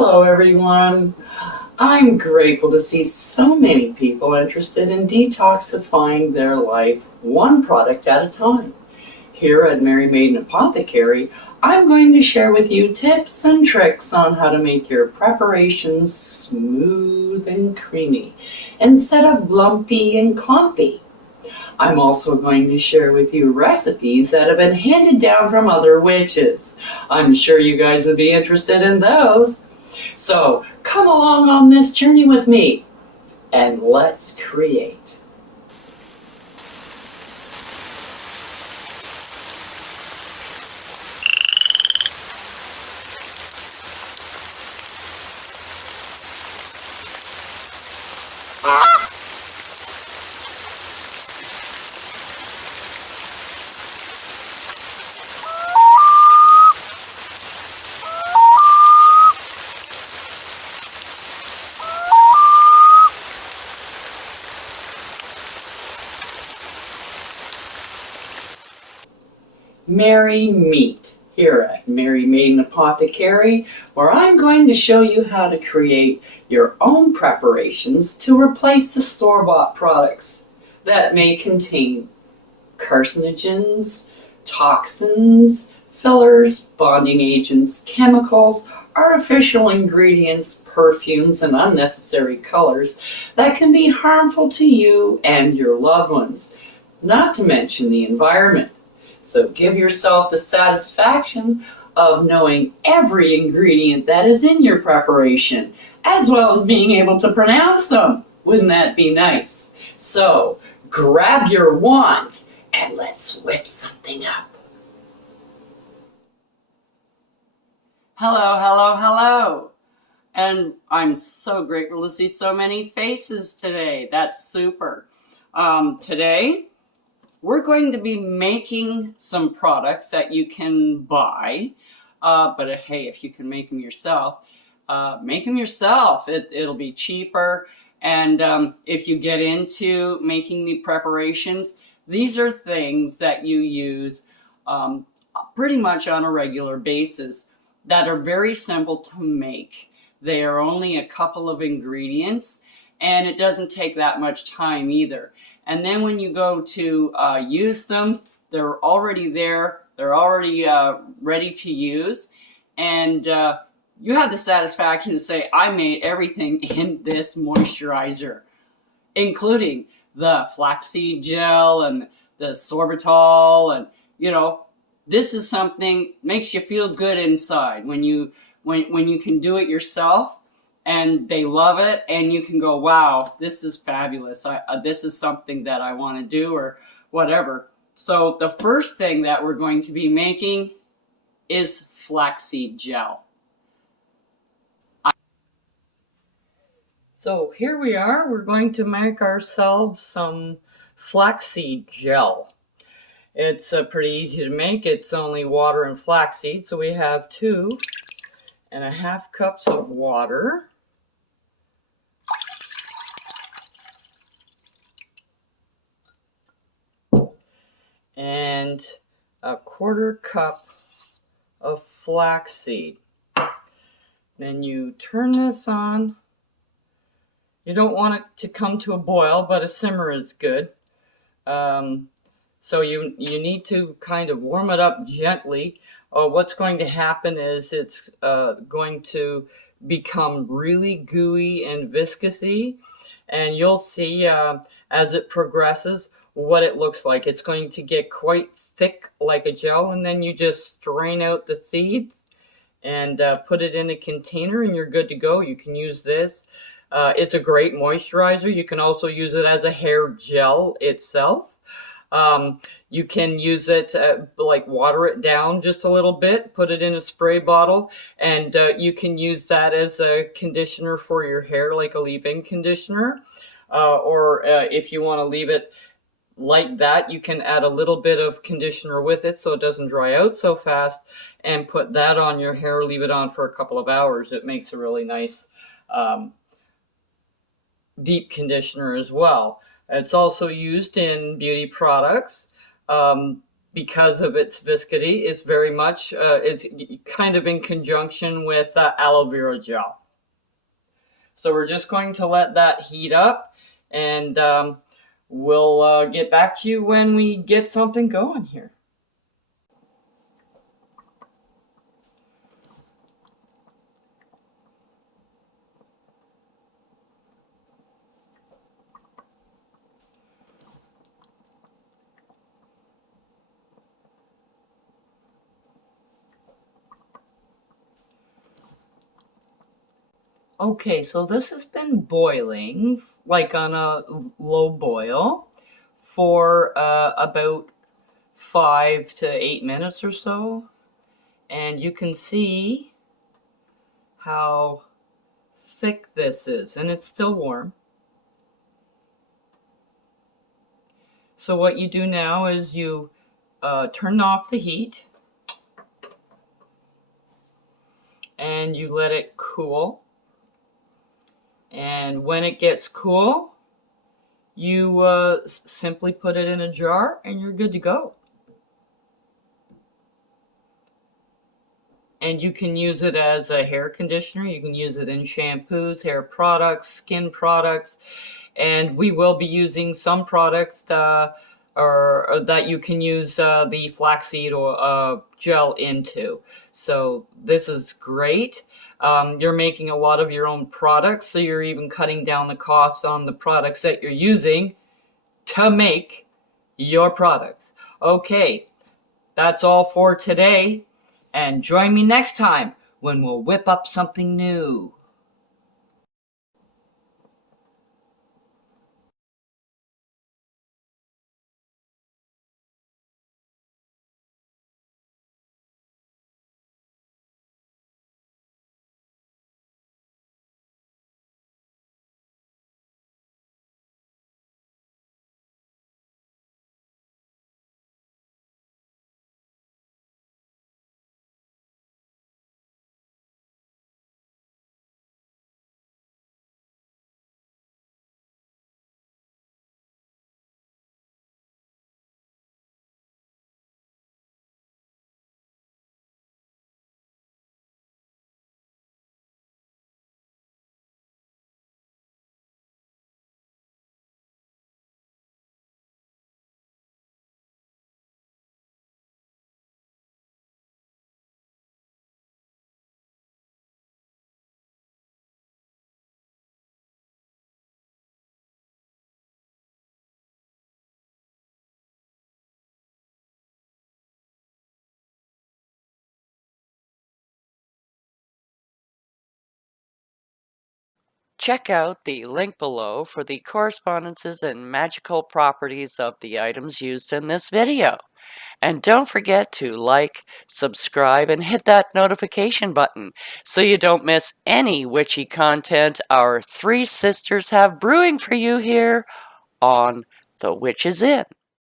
Hello everyone. I'm grateful to see so many people interested in detoxifying their life one product at a time. Here at Mary Maiden Apothecary, I'm going to share with you tips and tricks on how to make your preparations smooth and creamy instead of lumpy and clumpy. I'm also going to share with you recipes that have been handed down from other witches. I'm sure you guys would be interested in those. So come along on this journey with me and let's create. Merry Meet here at Mary Maiden Apothecary, where I'm going to show you how to create your own preparations to replace the store-bought products that may contain carcinogens, toxins, fillers, bonding agents, chemicals, artificial ingredients, perfumes, and unnecessary colors that can be harmful to you and your loved ones, not to mention the environment. So give yourself the satisfaction of knowing every ingredient that is in your preparation, as well as being able to pronounce them. Wouldn't that be nice? So grab your wand and let's whip something up. Hello, hello, hello. And I'm so grateful to see so many faces today. That's super. Today, we're going to be making some products that you can buy, but hey, if you can make them yourself, make them yourself. It'll be cheaper, and if you get into making the preparations, these are things that you use pretty much on a regular basis that are very simple to make. They are only a couple of ingredients, and it doesn't take that much time either. And then when you go to use them, they're already there. They're already ready to use. And you have the satisfaction to say, I made everything in this moisturizer, including the flaxseed gel and the sorbitol. And, you know, this is something makes you feel good inside when you can do it yourself. And they love it, and you can go, wow, this is fabulous. This is something that I want to do or whatever. So the first thing that we're going to be making is flaxseed gel. So here we are. We're going to make ourselves some flaxseed gel. It's pretty easy to make. It's only water and flaxseed. So we have 2.5 cups of water. And 1/4 cup of flaxseed. Then you turn this on. You don't want it to come to a boil, but a simmer is good. So you need to kind of warm it up gently. What's going to happen is it's going to become really gooey and viscousy, and you'll see as it progresses what it looks like. It's going to get quite thick like a gel, and then you just strain out the seeds and put it in a container and you're good to go. You can use this. It's a great moisturizer. You can also use it as a hair gel itself. You can use it like water it down just a little bit, put it in a spray bottle, and you can use that as a conditioner for your hair, like a leave-in conditioner. Or if you want to leave it like that, you can add a little bit of conditioner with it so it doesn't dry out so fast, and put that on your hair, leave it on for a couple of hours. It makes a really nice deep conditioner as well. It's also used in beauty products. because of its viscosity. It's very much, it's kind of in conjunction with aloe vera gel. So we're just going to let that heat up, and we'll get back to you when we get something going here. Okay, so this has been boiling, like on a low boil, for about 5 to 8 minutes or so. And you can see how thick this is, and it's still warm. So what you do now is you turn off the heat, and you let it cool. And when it gets cool, you simply put it in a jar and you're good to go. And you can use it as a hair conditioner. You can use it in shampoos, hair products, skin products. And we will be using some products or that you can use the flaxseed or gel into. So this is great. You're making a lot of your own products, so you're even cutting down the costs on the products that you're using to make your products. Okay, that's all for today, and join me next time when we'll whip up something new. Check out the link below for the correspondences and magical properties of the items used in this video. And don't forget to like, subscribe, and hit that notification button so you don't miss any witchy content our three sisters have brewing for you here on The Witch Is In.